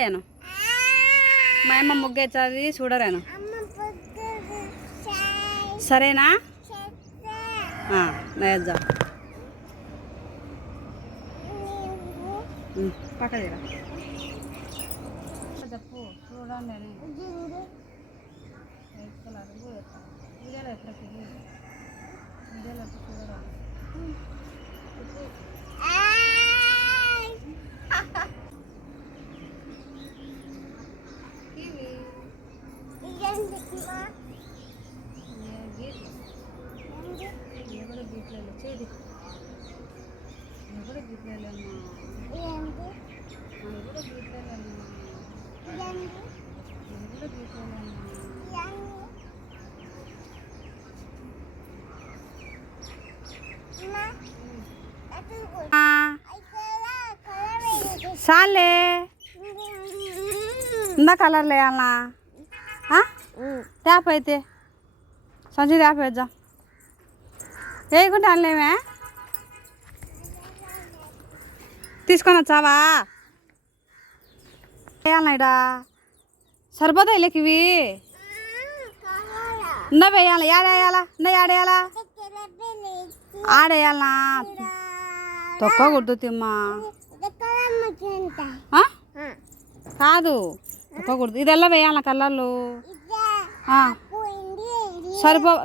అను మా అమ్మ ముగ్గేస్తుంది చూడరాను సరేనా నేద్దా పట్టదిరా చెప్పు చూడండి వీడియోలో ఎట్లకి వీడియోలో ఎట్లా చూడరా చేది కూడా గీట్లేమ్మా కూడా గీట్లేమ్మా కూడా గీట్లేమ్మా చాలే ఇందా కలర్ లేయాలనా ట్యాప్ అయితే సంచి ట్యాప్ వేద్దాం వేయకుంటే అనలేమే తీసుకొని వచ్చావా వేయాలన్నా ఇడా సరిపోతాయి లేక ఇవి ఇందా వేయాలి ఏడేయాలా ఇందా ఏడేయాలా ఆడేయాలనా తొక్క కుడుతుమ్మా కాదు తొక్క కుడుతు ఇదెల్లా వేయాలన్నా కలర్లు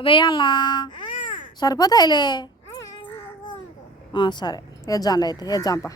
వేయాలనా సరిపోతాయిలే సరే వేద్దాంలే అయితే వేద్దాంపా